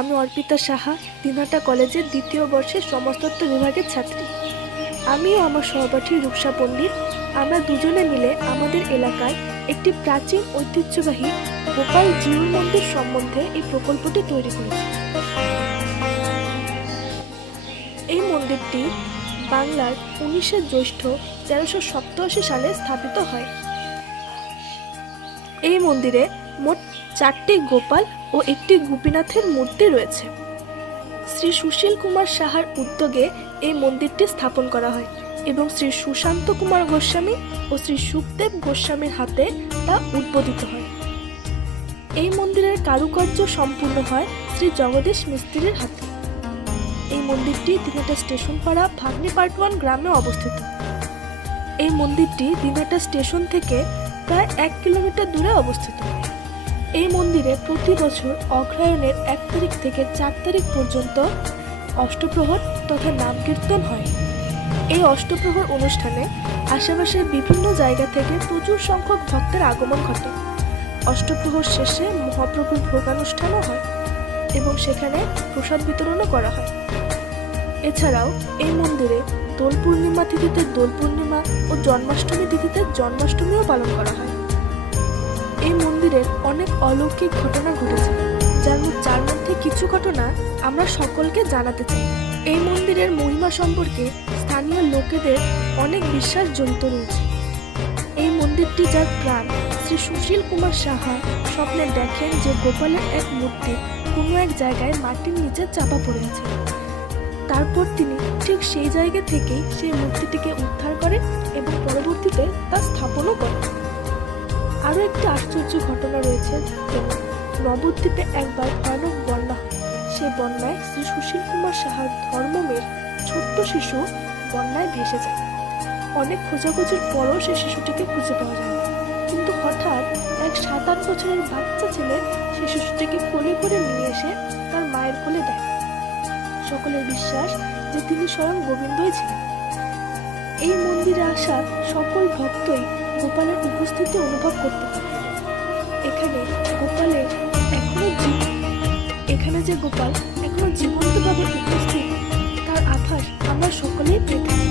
আমি অর্পিতা সাহা, দিনহাটা কলেজের দ্বিতীয় বর্ষের সমাজতত্ত্ব বিভাগের ছাত্রী। আমি ও আমার সহপাঠী রূপসা পণ্ডিত আমরা দুজনে মিলে আমাদের এলাকায় একটি প্রাচীন ঐতিহ্যবাহী গোপাল জিউর মন্দির সম্বন্ধে এই প্রকল্পটি তৈরি করেছি। এই মন্দিরটি বাংলার 19শে জ্যৈষ্ঠ 1387 সালে স্থাপিত হয়। এই মন্দিরে মোট 4টি গোপাল ও একটি গোপীনাথের মূর্তি রয়েছে। শ্রী সুশীল কুমার সাহার উদ্যোগে এই মন্দিরটি স্থাপন করা হয় এবং শ্রী সুশান্ত কুমার গোস্বামী ও শ্রী সুখদেব গোস্বামীর হাতে তা উদ্বোধিত হয়। এই মন্দিরের কারুকার্য সম্পূর্ণ হয় শ্রী জগদীশ মিস্ত্রির হাতে। এই মন্দিরটি দিনহাটা স্টেশন পাড়া ভাগ্নি পার্ট 1 গ্রামে অবস্থিত। এই মন্দিরটি দিনহাটা স্টেশন থেকে প্রায় 1 কিলোমিটার দূরে অবস্থিত। এই মন্দিরে প্রতি বছর অগ্রহায়ণের 1 তারিখ থেকে 4 তারিখ পর্যন্ত অষ্টপ্রহর তথা নাম কীর্তন হয়। এই অষ্টপ্রহর অনুষ্ঠানে আশেপাশের বিভিন্ন জায়গা থেকে প্রচুর সংখ্যক ভক্তের আগমন ঘটে। অষ্টপ্রহর শেষে মহাপ্রভুর ভোগানুষ্ঠানও হয় এবং সেখানে প্রসাদ বিতরণও করা হয়। এছাড়াও এই মন্দিরে দোল পূর্ণিমা তিথিতে দোল পূর্ণিমা ও জন্মাষ্টমী তিথিতে জন্মাষ্টমীও পালন করা হয়। এই মন্দিরের অনেক অলৌকিক ঘটনা ঘটেছে, যার মধ্যে কিছু ঘটনা আমরা সকলকে জানাতে চাই। এই মন্দিরের মহিমা সম্পর্কে স্থানীয় লোকেদের অনেক বিশ্বাস জড়িত রয়েছে। এই মন্দিরটি যার প্রাণ শ্রী সুশীল কুমার সাহা স্বপ্নে দেখেন যে গোপালের এক মূর্তি কোনো এক জায়গায় মাটির নিচে চাপা পড়ে আছে। তারপর তিনি ঠিক সেই জায়গা থেকেই সেই মূর্তিটিকে উদ্ধার করেন এবং পরবর্তীতে তা স্থাপনও করেন। আরও একটি আশ্চর্য ঘটনা রয়েছে, যেমন নবদ্বীপে একবার ভয়ানক বন্যা হয়। সেই বন্যায় শ্রী সুশীল কুমার সাহার ধর্মমের ছোট্ট শিশু বন্যায় ভেসে যায়। অনেক খোঁজাখুঁজির পরও সেই শিশুটিকে খুঁজে পাওয়া যায় না, কিন্তু হঠাৎ এক 7-8 বছরের বাচ্চা ছেলে সেই শিশুটিকে কোলে করে নিয়ে এসে তার মায়ের কোলে দেয়। সকলের বিশ্বাস যে তিনি স্বয়ং গোবিন্দই ছিলেন। এই মন্দিরে আসা সকল ভক্তই গোপালের উপস্থিতি অনুভব করতে পারে। এখানে যে গোপাল এখনো জীবন্তভাবে উপস্থিত, তার আভাস আমরা সকলেই পেয়ে থাকি।